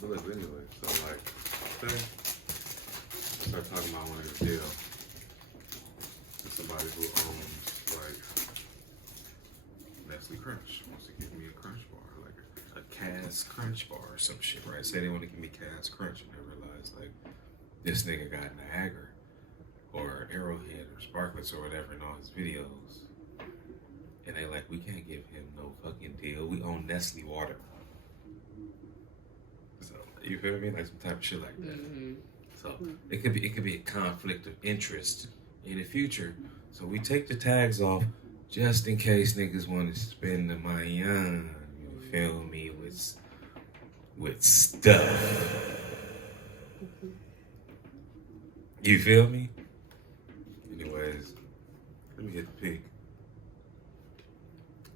But look, anyway, so like, okay, start talking about one of the deal. There's somebody who owns like Nestle Crunch wants to give me a Crunch bar, like a Cas Crunch bar or some shit, right? Say they want to give me Cas Crunch, and I realize like this nigga got Niagara or Arrowhead or Sparklets or whatever in all his videos. And they like, we can't give him no fucking deal. We own Nestle water. So you feel me? Like some type of shit like that. Mm-hmm. So it could be a conflict of interest in the future. So we take the tags off just in case niggas want to spend the money on, you feel me, with stuff. You feel me? Anyways, let me hit the pig.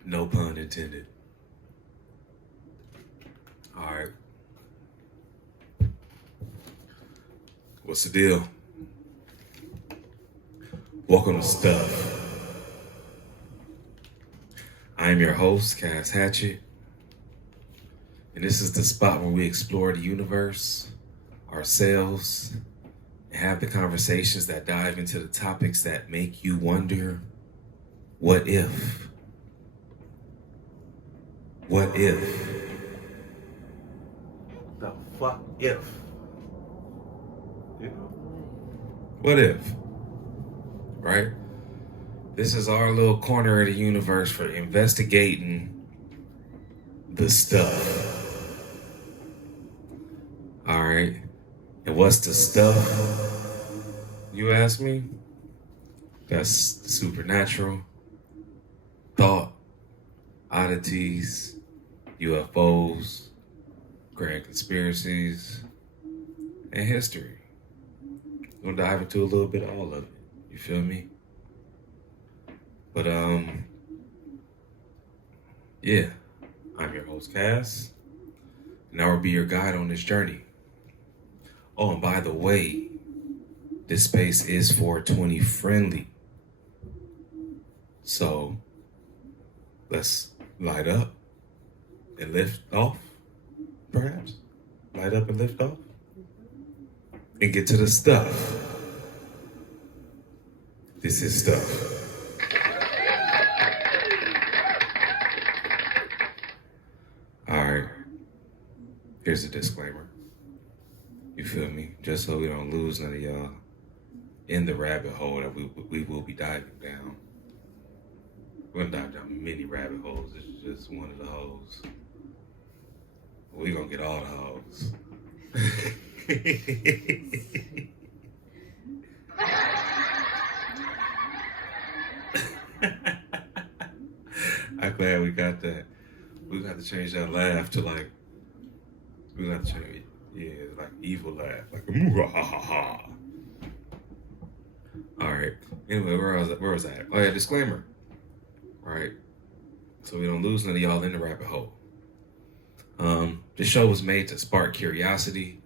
No pun intended. Alright. What's the deal? Welcome to Stuff. I am your host, Cass Hatchet. And this is the spot where we explore the universe, ourselves, and have the conversations that dive into the topics that make you wonder, what if? What if? The fuck if? You know? What if? Right? This is our little corner of the universe for investigating the stuff. Alright? And what's the stuff? You ask me? That's the supernatural, thought, oddities, UFOs, grand conspiracies, and history. We'll dive into a little bit of all of it. You feel me? But yeah, I'm your host, Cass, and I will be your guide on this journey. Oh, and by the way, this space is 420 friendly. So let's light up and lift off, perhaps. Light up and lift off. And get to the stuff. This is stuff. Alright. Here's a disclaimer. You feel me? Just so we don't lose none of y'all in the rabbit hole that we will be diving down. We're gonna dive down many rabbit holes. This is just one of the holes. We're gonna get all the holes. I'm glad we got that. We got to change that laugh to like, we got to change it. Yeah, like evil laugh. Like, ha ha ha. Alright. Anyway, where was I at? Oh yeah, disclaimer. Right? So we don't lose none of y'all in the rabbit hole. This show was made to spark curiosity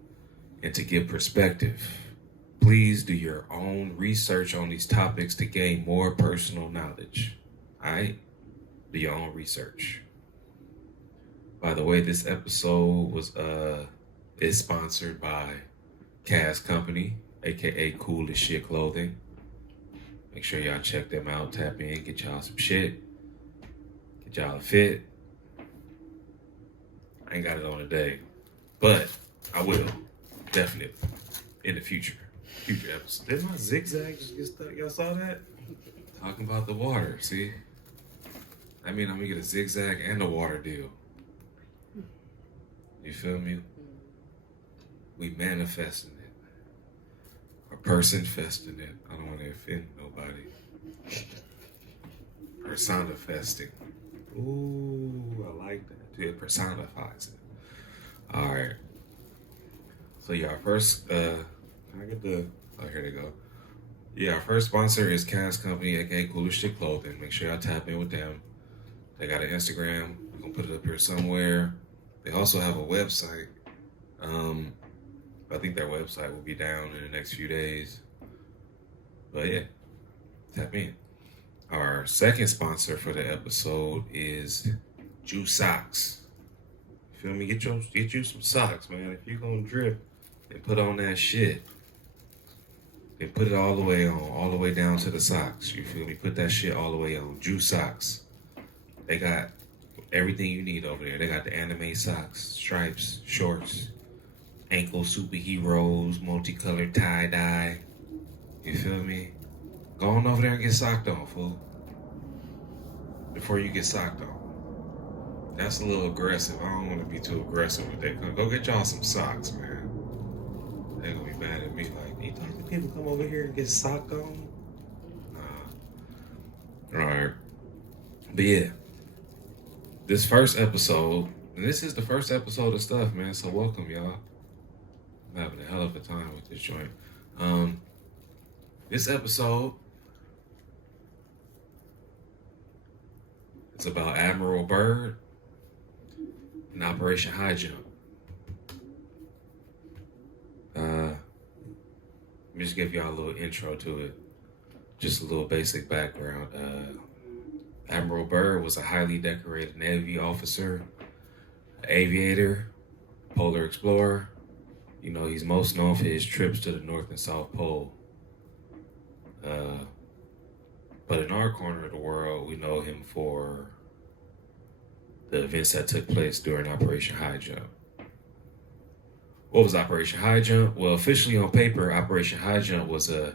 and to give perspective. Please do your own research on these topics to gain more personal knowledge. Alright? Do your own research. By the way, this episode is sponsored by Cass Company, aka Cool as Shit Clothing. Make sure y'all check them out, tap in, get y'all some shit. Get y'all a fit. I ain't got it on today, but I will, definitely, in the future episodes. Did my zigzag just get stuck? Y'all saw that? Talking about the water, see? I mean, I'm gonna get a zigzag and a water deal. You feel me? We manifesting it. A person festing it. I don't want to offend nobody. Personifesting. Ooh, I like that. It personifies it. Alright. So yeah, our first can I get the here they go. Yeah, our first sponsor is Cass Company, aka Cool as Shit Clothing. Make sure y'all tap in with them. They got an Instagram. We're gonna put it up here somewhere. They also have a website. I think their website will be down in the next few days. But yeah, tap in. Our second sponsor for the episode is S.T.O.U.G.H. feel me? Get you some socks, man. If you're gonna drip and put on that shit, then put it all the way on, all the way down to the socks. You feel me? Put that shit all the way on. Juice socks. They got everything you need over there. They got the anime socks, stripes, shorts, ankle superheroes, multicolored tie-dye. You feel me? Go on over there and get socked on, fool. Before you get socked on. That's a little aggressive. I don't want to be too aggressive with that. Go get y'all some socks, man. They're gonna be mad at me like, you think the people come over here and get socked on? Nah. Alright. But yeah. This first episode, and this is the first episode of stuff, man. So welcome, y'all. I'm having a hell of a time with this joint. This episode, it's about Admiral Byrd and Operation High Jump. Let me just give y'all a little intro to it. Just a little basic background. Admiral Byrd was a highly decorated Navy officer, aviator, polar explorer. You know, he's most known for his trips to the North and South Pole. But in our corner of the world, we know him for the events that took place during Operation High Jump. What was Operation High Jump? Well, officially on paper, Operation High Jump was a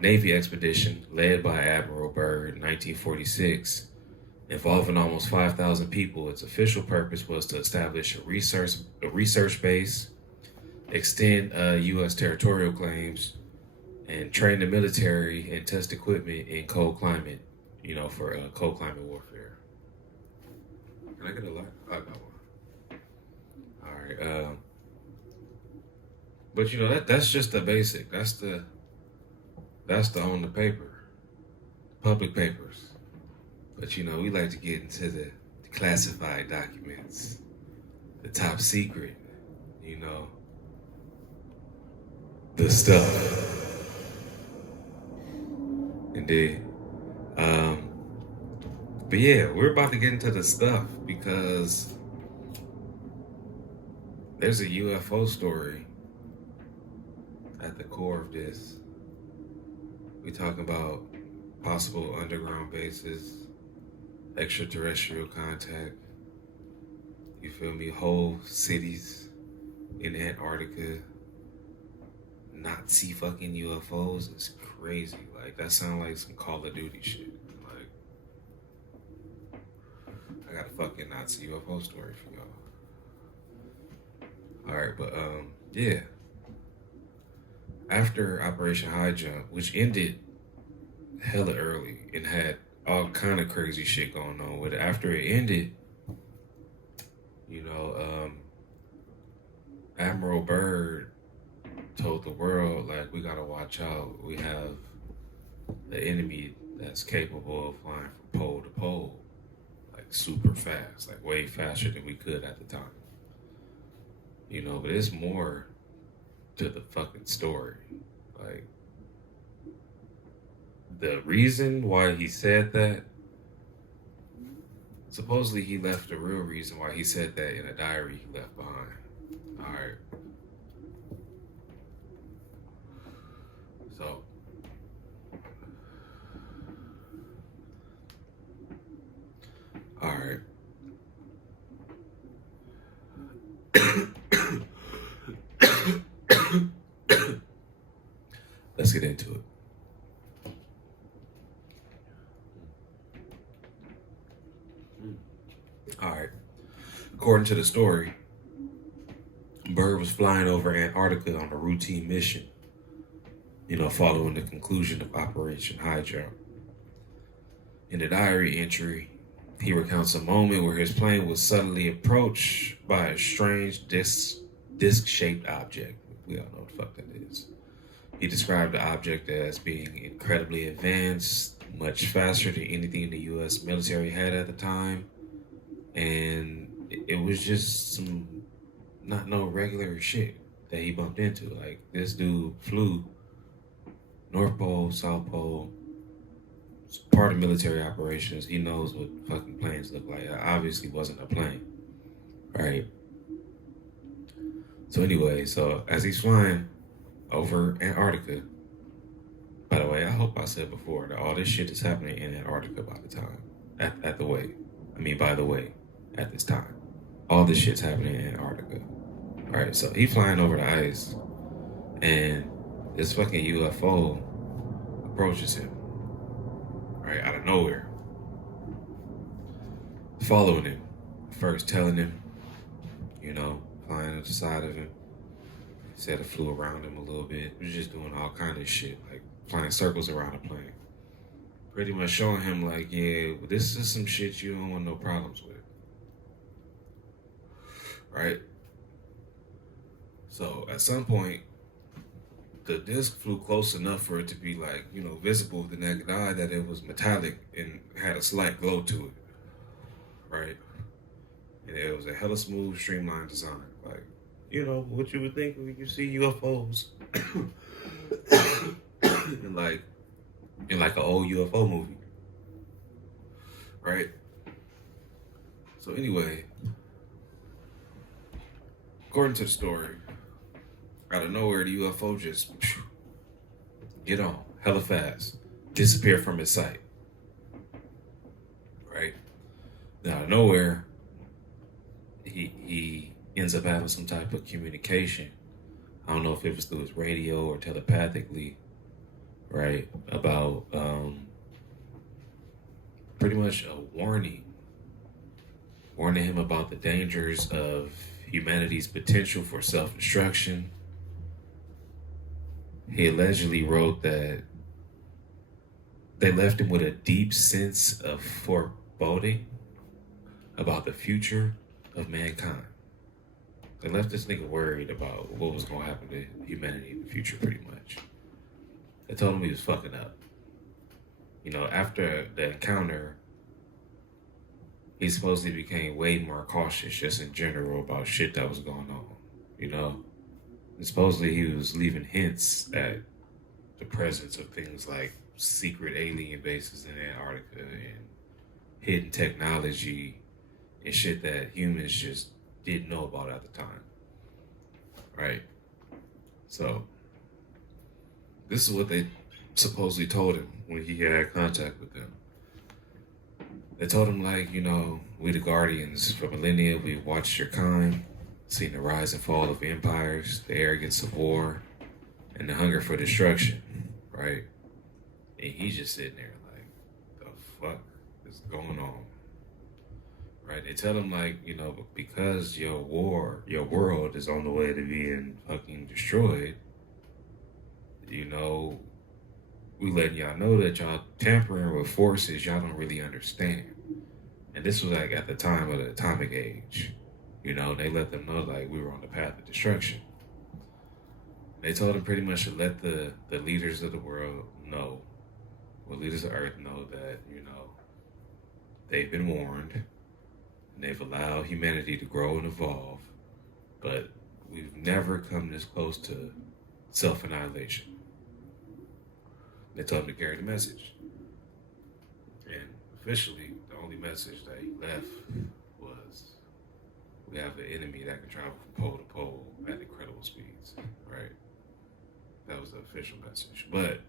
Navy expedition led by Admiral Byrd in 1946, involving almost 5,000 people. Its official purpose was to establish a research base, extend U.S. territorial claims, and train the military and test equipment in cold climate, you know, for cold climate warfare. Can I get a light? I got one. All right. But you know that's just the basic. That's the on the paper, public papers. But you know we like to get into the classified documents, the top secret. You know, the stuff. Indeed. But yeah, we're about to get into the stuff because there's a UFO story at the core of this. We talking about possible underground bases, extraterrestrial contact, you feel me, whole cities in Antarctica, Nazi fucking UFOs. It's crazy. Like, that sounds like some Call of Duty shit. Like, I got a fucking Nazi UFO story for y'all. Alright, but yeah. After Operation High Jump, which ended hella early and had all kind of crazy shit going on with it. After it ended, you know, Admiral Byrd told the world, like, we gotta watch out. We have the enemy that's capable of flying from pole to pole, like super fast, like way faster than we could at the time. You know, but it's more to the fucking story. Like, the reason why he said that, supposedly he left the real reason why he said that in a diary he left behind. Alright. So, alright. Let's get into it. All right. According to the story, Byrd was flying over Antarctica on a routine mission, you know, following the conclusion of Operation High Jump. In the diary entry, he recounts a moment where his plane was suddenly approached by a strange disc-shaped object. We all know what the fuck that is. He described the object as being incredibly advanced, much faster than anything the U.S. military had at the time. And it was just some, not no regular shit that he bumped into. Like, this dude flew North Pole, South Pole. It's part of military operations. He knows what fucking planes look like. It obviously wasn't a plane, right? So anyway, so as he's flying over Antarctica, by the way, I hope I said before that all this shit is happening in Antarctica by the time, at the way, I mean, by the way, at this time. All this shit's happening in Antarctica. All right, so he's flying over the ice, and this fucking UFO approaches him, right, out of nowhere, following him, first telling him, flying to the side of him. He said it flew around him a little bit. He was just doing all kind of shit, like flying circles around the plane. Pretty much showing him like, yeah, this is some shit you don't want no problems with. Right? So at some point, the disc flew close enough for it to be like, visible with the naked eye, that it was metallic and had a slight glow to it. Right? And it was a hella smooth, streamlined design. Like, what you would think when you see UFOs. in like an old UFO movie. Right? So anyway, according to the story, out of nowhere, the UFO just get on hella fast, disappear from his sight. Right? Then out of nowhere, he ends up having some type of communication. I don't know if it was through his radio or telepathically, right? About pretty much a warning him about the dangers of humanity's potential for self-destruction. He allegedly wrote that they left him with a deep sense of foreboding about the future of mankind. They left this nigga worried about what was going to happen to humanity in the future, pretty much. They told him he was fucking up. After the encounter, he supposedly became way more cautious just in general about shit that was going on, And supposedly he was leaving hints at the presence of things like secret alien bases in Antarctica and hidden technology and shit that humans just didn't know about at the time. Right? So, this is what they supposedly told him when he had contact with them. They told him, like, we the Guardians, for millennia, we've watched your kind, seen the rise and fall of empires, the arrogance of war, and the hunger for destruction, right? And he's just sitting there like, the fuck is going on? Right? They tell him, like, because your world is on the way to being fucking destroyed, we letting y'all know that y'all tampering with forces y'all don't really understand. And this was like at the time of the atomic age. They let them know like we were on the path of destruction. They told him pretty much to let the leaders of the world know, or leaders of Earth know that, they've been warned and they've allowed humanity to grow and evolve, but we've never come this close to self-annihilation. They told him to carry the message. And officially, the only message that he left was, we have an enemy that can travel from pole to pole at incredible speeds, right? That was the official message. But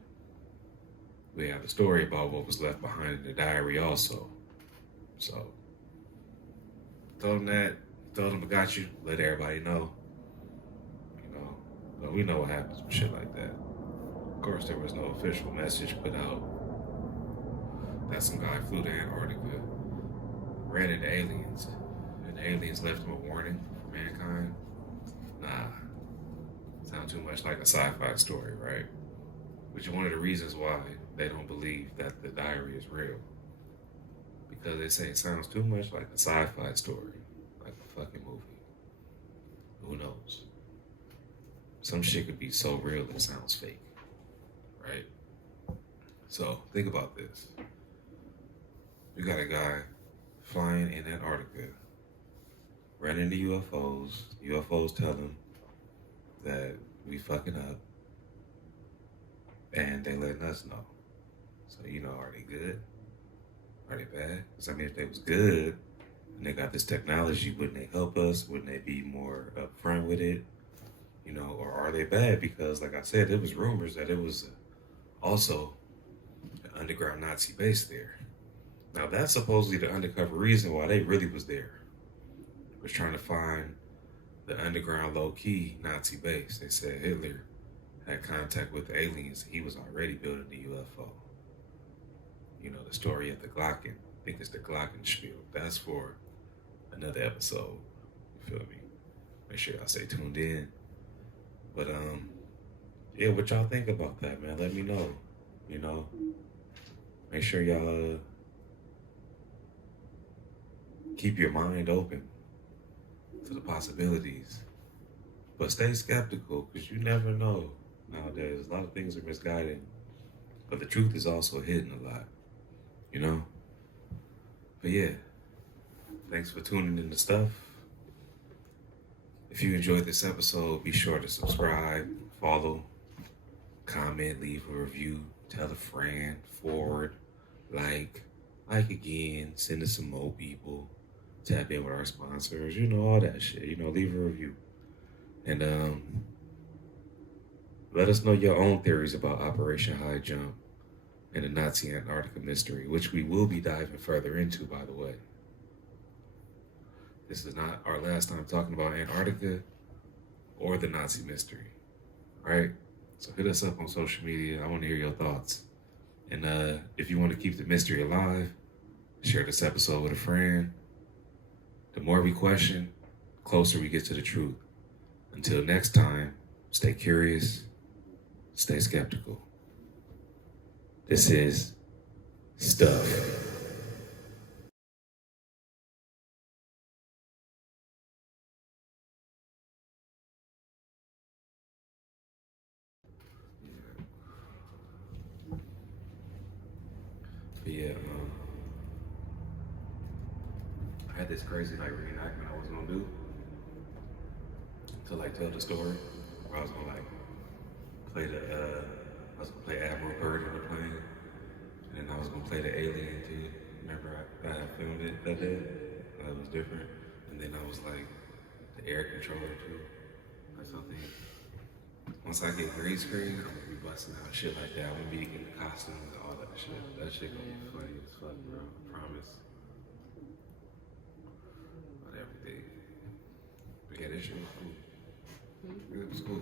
we have the story about what was left behind in the diary also. So, told him that, told him I got you, let everybody know. But we know what happens with shit like that. Of course, there was no official message put out that some guy flew to Antarctica, ran into aliens, and the aliens left him a warning for mankind. Nah, sounds too much like a sci-fi story, right? Which is one of the reasons why they don't believe that the diary is real. Because they say it sounds too much like a sci-fi story, like a fucking movie. Who knows? Some shit could be so real it sounds fake. Right? So, think about this. You got a guy flying in Antarctica, running into UFOs. UFOs tell him that we fucking up, and they letting us know. So, are they good? Are they bad? Because, if they was good, and they got this technology, wouldn't they help us? Wouldn't they be more upfront with it? You know, or are they bad? Because, like I said, there was rumors that it was also an underground Nazi base there. Now, that's supposedly the undercover reason why they really was there. Was trying to find the underground low-key Nazi base. They said Hitler had contact with the aliens. He was already building the UFO. You know, the story of the Glocken. I think it's the Glockenspiel. That's for another episode. You feel me? Make sure y'all stay tuned in. But yeah, what y'all think about that, man? Let me know. You know, make sure y'all keep your mind open to the possibilities, but stay skeptical because you never know. Nowadays, a lot of things are misguided, but the truth is also hidden a lot. You know. But yeah, thanks for tuning in to stuff. If you enjoyed this episode, be sure to subscribe, follow, comment, leave a review, tell a friend, forward, like again, send us some more people, tap in with our sponsors, you know, all that shit. You know, leave a review. And let us know your own theories about Operation High Jump and the Nazi Antarctica mystery, which we will be diving further into, by the way. This is not our last time talking about Antarctica or the Nazi mystery, right? So hit us up on social media. I want to hear your thoughts. And if you want to keep the mystery alive, share this episode with a friend. The more we question, the closer we get to the truth. Until next time, stay curious, stay skeptical. This is Stuff. But yeah, I had this crazy like reenactment I was gonna do to like tell the story. Where I was gonna like play I was gonna play Admiral Byrd in the plane, and then I was gonna play the alien too. Remember I filmed it that day? It was different. And then I was like the air controller too, or something. Once I get green screen, I'm gonna be busting out shit like that. I'm gonna be getting the costumes and all that shit. That shit gonna be funny as fuck, bro. I promise. About everything. But yeah, this shit was cool. It was cool.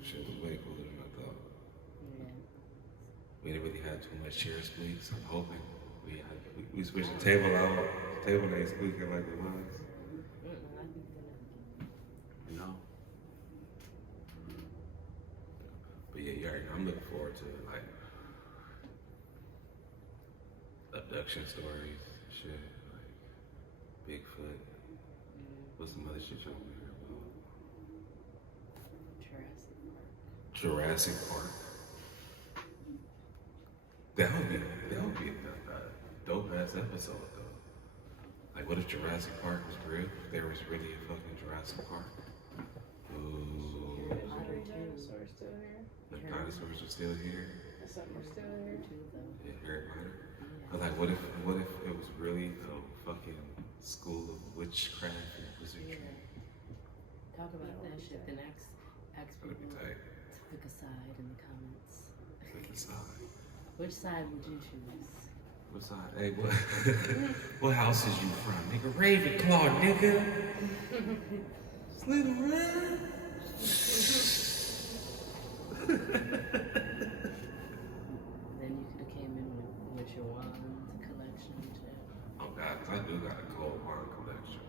This shit was way cooler than I thought. Yeah. We didn't really have too much chair squeaks. I'm hoping. We switched the table out. The table ain't squeaking like it was. You know? But yeah, I'm looking forward to like abduction stories, shit, like Bigfoot. What's some other shit y'all want to hear about? Jurassic Park. That would be a dope ass episode though. Like, what if Jurassic Park was real? If there was really a fucking Jurassic Park? Ooh. The dinosaurs still here. The dinosaurs are still here. Some are still here too, though. Yeah, Harry Potter. But like, what if it was really a fucking school of witchcraft and wizardry? Talk about that shit. Then ask people to pick a side in the comments. Pick a side. Which side would you choose? What side? Hey, what? What house is you from, nigga? Ravenclaw, nigga. Slytherin. Then you could have came in with your wand collection too. Oh God, 'cause I do got a cold wand collection.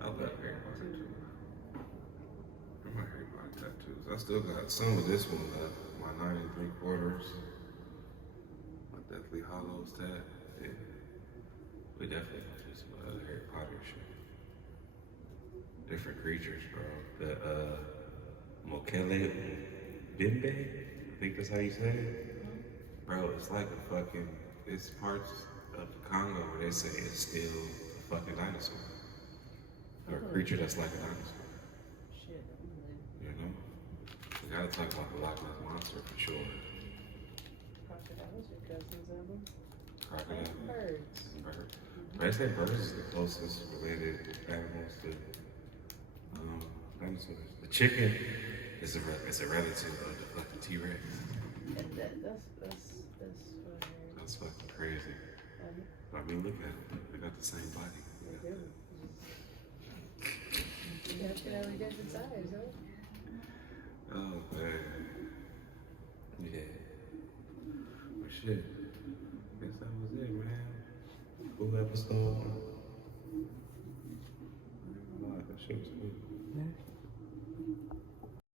I love Harry Potter too. I my Harry Potter tattoos. I still got some of this one left. My 9 3/4. My Deathly Hollows tat. Yeah. We definitely gonna do some other Harry Potter shit. Different creatures, bro. The Mokele Bimbe, I think that's how you say it. Bro, it's like a fucking, it's parts of the Congo where they say it's still a fucking dinosaur. Or a creature that's like a dinosaur. Shit, You know? We gotta talk about the Loch Ness Monster for sure. Crocodiles, your cousins of them. Crocodile. Birds. Bird. But I say birds is the closest related animals to dinosaurs. The chicken is a relative of the fucking T-Rex. That's funny. That's fucking crazy. I mean, look at them. They got the same body. They do. Definitely different size, huh? Oh man. Yeah. Well, shit. Guess that was it, man. Cool episode. That shit was cool.